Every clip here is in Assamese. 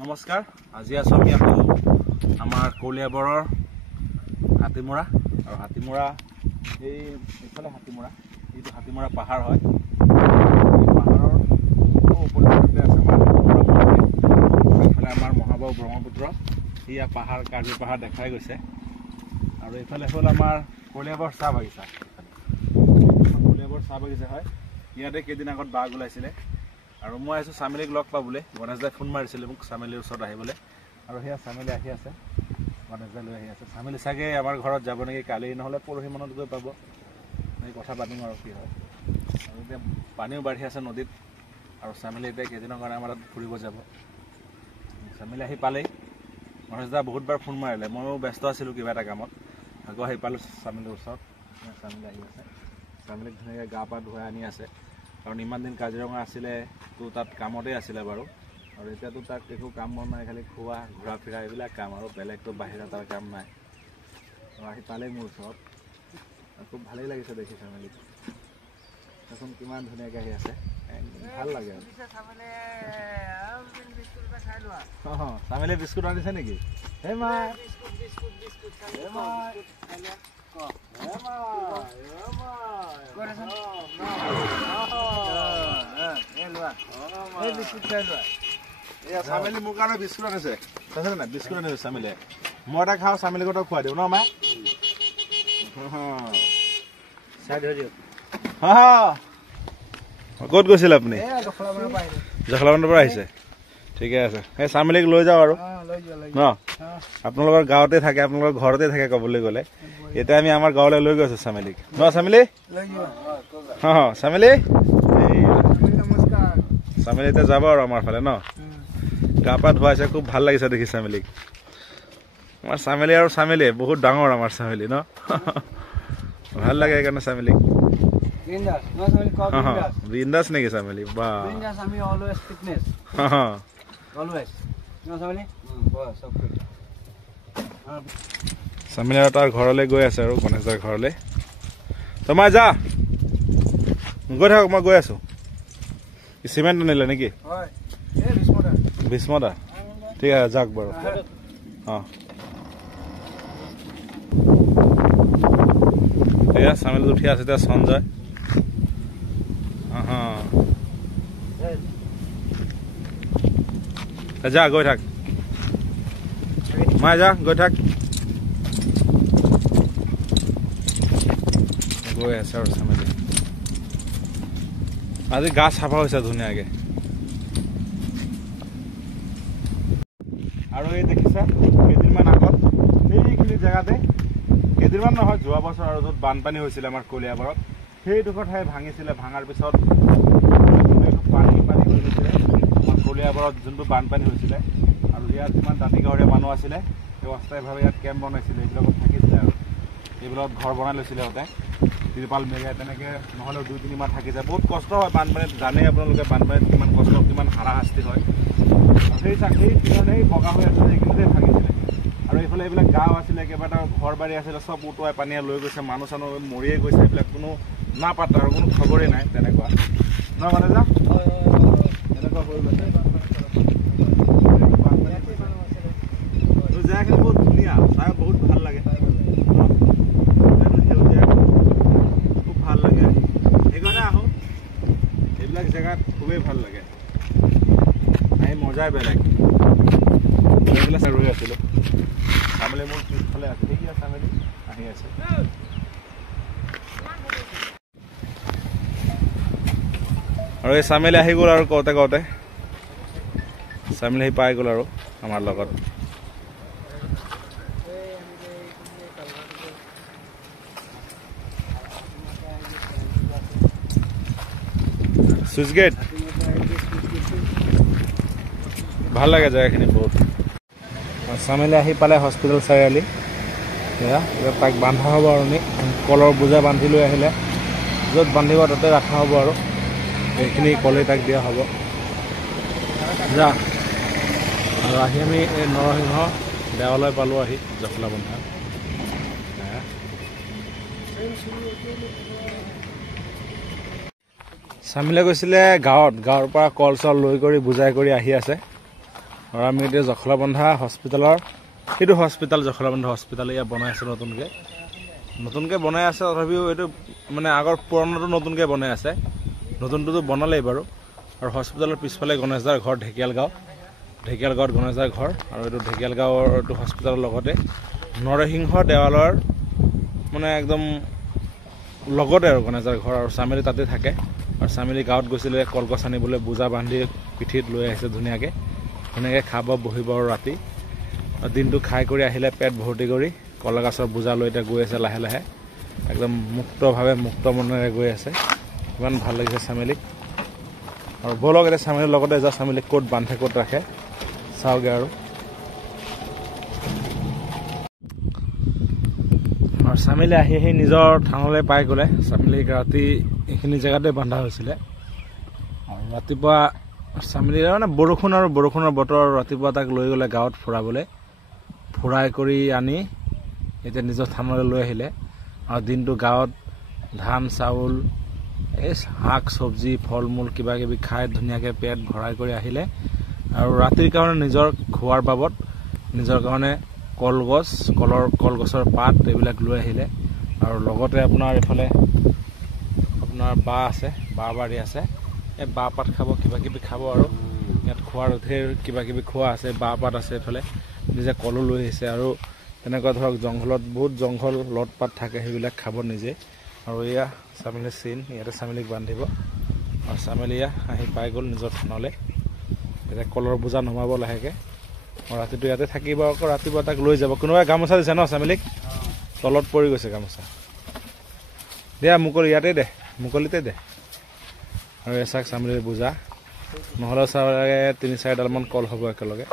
নমস্কাৰ আজি আছো আমি আকৌ আমাৰ কলিয়াবৰৰ হাতীমৰা আৰু হাতীমৰা এই ইফালে হাতীমৰা এইটো হাতীমৰা পাহাৰ হয় এই পাহাৰৰ ওপৰতে আছে ইফালে আমাৰ মহাবাহু ব্ৰহ্মপুত্ৰ ইয়া পাহাৰ কাৰ্বি পাহাৰ দেখাই গৈছে আৰু ইফালে হ'ল আমাৰ কলিয়াবৰ চাহ বাগিচা হয় ইয়াতে কেইদিন আগত বাঘ ওলাইছিলে আৰু মই আছো চামিলিক লগ পাবলৈ গণেশদাই ফোন মাৰিছিলে মোক চামিলিৰ ওচৰত আহিবলৈ আৰু সেয়া চামিলি আহি আছে গণেশদাই লৈ আহি আছে চামিলি চাগে আমাৰ ঘৰত যাব নেকি কালি নহ'লে পৰহি মানত গৈ পাব এই কথা পাতিম আৰু কি হয় আৰু এতিয়া পানীও বাঢ়ি আছে নদীত আৰু চামিলি এতিয়া কেইদিনৰ কাৰণে আমাৰ তাত ফুৰিব যাব চামিলি আহি পালেই গণেশদা বহুতবাৰ ফোন মাৰিলে ময়ো ব্যস্ত আছিলোঁ কিবা এটা কামত আকৌ আহি পালোঁ চামিলিৰ ওচৰত চামিলি আহি আছে চামিলিক ধুনীয়াকৈ গা পা ধুৱাই আনি আছে কাৰণ ইমান দিন কাজিৰঙা আছিলে তো তাত কামতেই আছিলে বাৰু আৰু এতিয়াতো তাত একো কাম বন নাই খালি খোৱা ঘূৰা ফিৰা এইবিলাক কাম আৰু বেলেগতো বাহিৰা তাৰ কাম নাই আৰু আহি পালেই মোৰ ওচৰত খুব ভালেই লাগিছে দেখি চামিলিক এখন কিমান ধুনীয়াকৈ আহি আছে ভাল লাগে আৰু চামিলি বিস্কুট আনিছে নেকি হে মা চামিলি মোৰ কাৰণে বিস্কুট আনিছে না বিস্কুট আনিছে চামিলে মই এটা খাওঁ চামিলিকতো খুৱাই দিওঁ ন মা ক'ত গৈছিল আপুনি জখলাবন্ধাৰ পৰা আহিছে ঠিকে আছে সেই চামিলিক লৈ যাওঁ আৰু ন আপোনালোকৰ গাঁৱতে থাকে আপোনালোকৰ ঘৰতে থাকে ক'বলৈ গ'লে এতিয়া আমি আমাৰ গাঁৱলৈ লৈ গৈছো চামিলিক ন চামিলি চামিলি চামিলি এতিয়া যাব আৰু আমাৰ ফালে ন গা পা ধুৱাইছে খুব ভাল লাগিছে দেখি চামিলিক আমাৰ চামিলি আৰু চামিলি বহুত ডাঙৰ আমাৰ চামিলি ন ভাল লাগে সেইকাৰণে চামিলিক বিন্দাস নেকি চামিলি বা চামিলি আৰু তাৰ ঘৰলৈ গৈ আছে আৰু গণেশদাৰ ঘৰলৈ তোমাৰ যা গৈ থাকক মই গৈ আছো চিমেণ্ট আনিলে নেকি ভীষ্মদা ঠিক আছে যাওক বাৰু এয়া চামিলি উঠি আছে এতিয়া সঞ্জয় যা গৈ থাক মাই যা গৈ থাক গৈ আছে আৰু চামিলি আজি গা চাফা হৈছে ধুনীয়াকে আৰু এই দেখিছা কেইদিনমান আগত এইখিনি জেগাতে কেইদিনমান নহয় যোৱা বছৰ আৰু য'ত বানপানী হৈছিলে আমাৰ কলিয়াবৰত সেইডোখৰ ঠাই ভাঙিছিলে ভাঙাৰ পিছত পানী হৈ গৈছিলে আমাৰ কলিয়াবৰত যোনটো বানপানী হৈছিলে আৰু ইয়াত যিমান দাঁতিগাঁৱৰীয়া মানুহ আছিলে সেই অস্থায়ীভাৱে ইয়াত কেম্প বনাইছিলে এইবিলাকত থাকিছিলে আৰু এইবিলাকত ঘৰ বনাই লৈছিলে সিহঁতে তিৰপাল মেৰিয়াই তেনেকৈ নহ'লেও 2-3 মাহ থাকি যায় বহুত কষ্ট হয় বানপানীত জানেই আপোনালোকে বানপানীত কিমান কষ্ট কিমান হাৰাশাস্তি হয় সেই সেই বগা হৈ আছিলে সেইখিনিতে ভাঙিছিলে আৰু এইফালে এইবিলাক গাঁও আছিলে কেইবাটাও ঘৰ বাৰী আছিলে চব উটুৱাই পানীয়ে লৈ গৈছে মানুহ চানুহ মৰিয়ে গৈছে এইবিলাক কোনো নাপাত্তা আৰু কোনো খবৰেই নাই তেনেকুৱা নহয় মানে যা এনেকুৱা হৈ গৈছে জেগাখিনি বহুত ধুনীয়া চাই বহুত ভাল লাগে খুব ভাল লাগে সেইকাৰণে আহোঁ এইবিলাক জেগাত খুবেই ভাল লাগে আহি মজাই বেলেগ ৰৈ আছিলোঁ চামিলি মোৰ পিছফালে আছে সেইকেইটা চামিলি আহি আছে আৰু এই চামিলি আহি গ'ল আৰু কওঁতে চামিলি আহি পাই গ'ল আৰু আমাৰ লগত চুইচ গেট ভাল লাগে জেগাখিনি বহুত চামিলি আহি পালে হস্পিটেল চাৰিআলি এয়া তাক বান্ধা হ'ব আৰু কলৰ বোজা বান্ধি লৈ আহিলে য'ত বান্ধিব তাতে ৰখা হ'ব আৰু এইখিনি কলেই তাক দিয়া হ'ব যা আৰু আহি আমি এই নৰসিংহ দেৱালয় পালোঁ আহি জখলাবন্ধা চামিলে গৈছিলে গাঁৱৰ পৰা কল চল লৈ কৰি বুজাই কৰি আহি আছে আৰু আমি এতিয়া জখলাবন্ধা হস্পিটেলৰ এইটো হস্পিটেল জখলাবন্ধা হস্পিটেল ইয়াত বনাই আছে নতুনকৈ বনাই আছে তথাপিও এইটো মানে আগৰ পুৰণাটো নতুনকৈ বনাই আছে নতুনটোতো বনালেই বাৰু আৰু হস্পিটেলৰ পিছফালে গণেশদাৰ ঘৰ ঢেকিয়ালগাঁৱত গণেশদাৰ ঘৰ আৰু এইটো ঢেকিয়ালগাঁৱৰ এইটো হস্পিটেলৰ লগতে নৰসিংহ দেৱালয়ৰ মানে একদম লগতে আৰু গণেশদাৰ ঘৰ আৰু চামেলি তাতে থাকে আৰু চামেলি গাঁৱত গৈছিলে কলগছ আনিবলৈ বোজা বান্ধি পিঠিত লৈ আহিছে ধুনীয়াকৈ খাব বহিব আৰু ৰাতি দিনটো খাই কৰি আহিলে পেট ভৰ্তি কৰি কলগছৰ বোজা লৈ এতিয়া গৈ আছে লাহে লাহে একদম মুক্তভাৱে মুক্ত মনেৰে গৈ আছে ইমান ভাল লাগিছে চামেলিক আৰু বলক এতিয়া চামেলিৰ লগতে যা চামেলিক ক'ত বান্ধে ক'ত ৰাখে চাওঁগৈ আৰু চামেলি আহি নিজৰ থানলৈ পাই গ'লে চামেলিক ৰাতি এইখিনি জেগাতে বান্ধা হৈছিলে আৰু ৰাতিপুৱা চামেলি মানে বৰষুণৰ বতৰ ৰাতিপুৱা তাক লৈ গ'লে গাঁৱত ফুৰাই কৰি আনি এতিয়া নিজৰ থানলৈ লৈ আহিলে আৰু দিনটো গাঁৱত ধান চাউল এই শাক চব্জি ফল মূল কিবা কিবি খাই ধুনীয়াকৈ পেট ভৰাই কৰি আহিলে আৰু ৰাতিৰ কাৰণে নিজৰ খোৱাৰ বাবদ নিজৰ কাৰণে কলগছৰ পাত এইবিলাক লৈ আহিলে আৰু লগতে আপোনাৰ এইফালে আপোনাৰ বাঁহ বাৰী আছে এই বাঁহ পাত খাব কিবা কিবি খাব আৰু ইয়াত খোৱাৰ ঢেৰ কিবা কিবি খোৱা আছে বাঁহ পাত আছে এইফালে নিজে কলো লৈ আহিছে আৰু তেনেকুৱা ধৰক জংঘলত বহুত জংঘল লত পাত থাকে সেইবিলাক খাব নিজে আৰু এয়া চামেলিৰ চিন ইয়াতে চামেলিক বান্ধিব আৰু চামেলি আহি পাই গ'ল নিজৰ থানলৈ এতিয়া কলৰ বোজা নমাব লাহেকৈ আৰু ৰাতিটো ইয়াতে থাকিব আকৌ ৰাতিপুৱা তাক লৈ যাব কোনোবাই গামোচা দিছে ন চামেলিক তলত পৰি গৈছে গামোচা দিয়া মুকলিতে দে আৰু এচাক চামেলিৰ বোজা নহ'লে চাগে 3-4ডালমান কল হ'ব একেলগে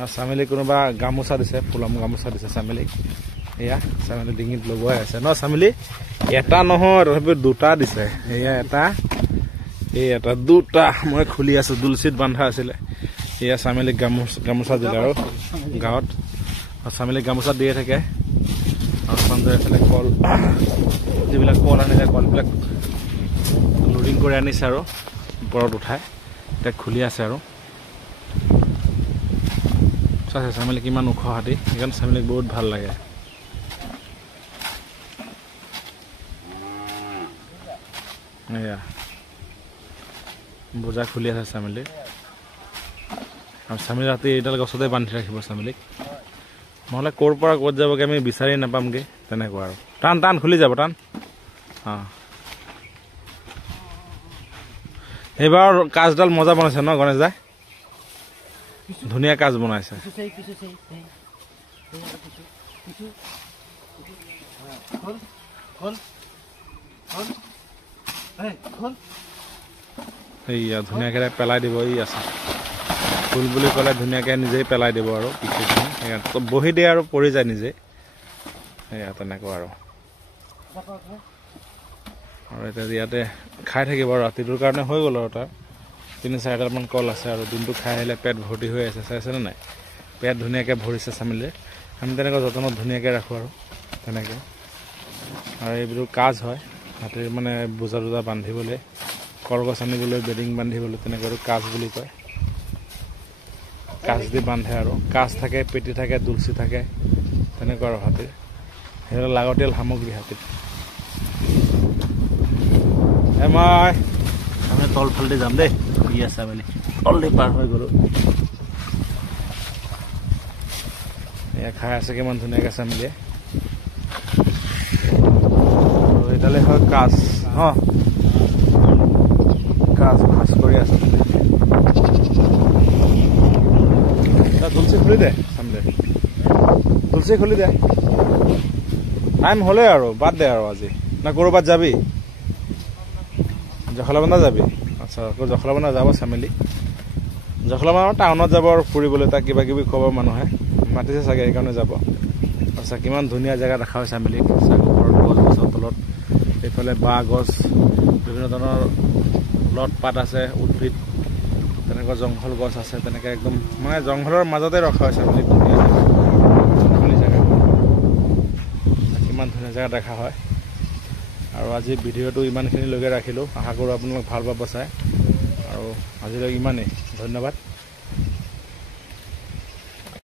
আৰু চামেলি কোনোবা গামোচা দিছে ফুলাম গামোচা দিছে চামেলিক এয়া চামেলি ডিঙিত লগোৱাই আছে ন চামেলি এটা নহয় তথাপিও দুটা দিছে এয়া এটা দুটা মই খুলি আছোঁ দুলচিত বান্ধা আছিলে এয়া চামেলিক গামোচা দিলে আৰু গাঁৱত চামেলিক গামোচা দিয়ে থাকে আৰু সঞ্জয় এফালে কল যিবিলাক কল আনিছে কলবিলাক লোডিং কৰি আনিছে আৰু ওপৰত উঠাই এতিয়া খুলি আছে আৰু চাইছে চামেলি কিমান ওখ হাতী সেইকাৰণে চামেলিক বহুত ভাল লাগে এয়া বোজা খুলি আছে চামেলিক আৰু চামেলি ৰাতি এইডাল গছতে বান্ধি ৰাখিব চামেলিক নহ'লে ক'ৰ পৰা ক'ত যাবগৈ আমি বিচাৰি নাপামগৈ তেনেকুৱা আৰু টান খুলি যাব টান এইবাৰ কাজডাল মজা বনাইছে ন গণেশ দাই ধুনীয়া কাজ বনাইছে এইয়া ধুনীয়াকৈ পেলাই দিব ই আছে ফুল বুলি ক'লে ধুনীয়াকৈ নিজেই পেলাই দিব আৰু পিঠিখিনি বহি দিয়ে আৰু পৰি যায় নিজে সেয়া তেনেকুৱা আৰু এতিয়া ইয়াতে খাই থাকিব আৰু ৰাতিটোৰ কাৰণে হৈ গ'ল আৰু তাৰ 3-4ডালমান কল আছে আৰু দিনটো খাই আহিলে পেট ভৰ্তি হৈ আছে চাইছেনে নাই পেট ধুনীয়াকৈ ভৰিছে চামেলিৰ আমি তেনেকৈ যতনত ধুনীয়াকৈ ৰাখোঁ আৰু তেনেকৈ আৰু এইবোৰ কাজ হয় হাতীৰ মানে বোজা বান্ধিবলৈ কলগছ আনিবলৈ বেডিং বান্ধিবলৈ তেনেকৈ কাজ বুলি কয় কাজ দি বান্ধে আৰু কাজ থাকে পেটি থাকে দুলচি থাকে তেনেকুৱা আৰু হাতীৰ সেইবিলাক লাগতিয়াল সামগ্ৰী হাতীত আমি তলফালেদি যাম দেই কি আছে মানে তলদি পাৰ হৈ গ'লোঁ এয়া খাই আছে কিমান ধুনীয়াকৈ চামেলিয়ে আৰু এইডালে হয় কাজ কাজ ভাজ কৰি আছে তুলসী খুলি দে চামেলি তুলসী খুলি দে টাইম হ'লে আৰু বাদ দে আৰু আজি না ক'ৰবাত যাবি জখলাবন্ধা যাবি আচ্ছা আকৌ জখলাবন্ধা যাব চামেলি জখলাবন্ধা টাউনত যাব আৰু ফুৰিবলৈ তাক কিবা কিবি খোৱাব মানুহে মাতিছে চাগে সেইকাৰণে যাব আচ্ছা কিমান ধুনীয়া জেগা দেখা হয় চামেলি ওপৰত গছ গছৰ তলত এইফালে বাঁহ গছ বিভিন্ন ধৰণৰ লত পাত আছে উদ্ভিদ তেনেকুৱা জংঘল গছ আছে তেনেকৈ একদম মানে জংঘলৰ মাজতে ৰখা হয় চামেলি ধুনীয়া জেগা কিমান ধুনীয়া জেগা দেখা হয় আৰু আজি ভিডিঅ'টো ইমানখিনিলৈকে ৰাখিলোঁ আশা কৰোঁ আপোনালোক ভাল পাব চাই আৰু আজিলৈ ইমানেই ধন্যবাদ।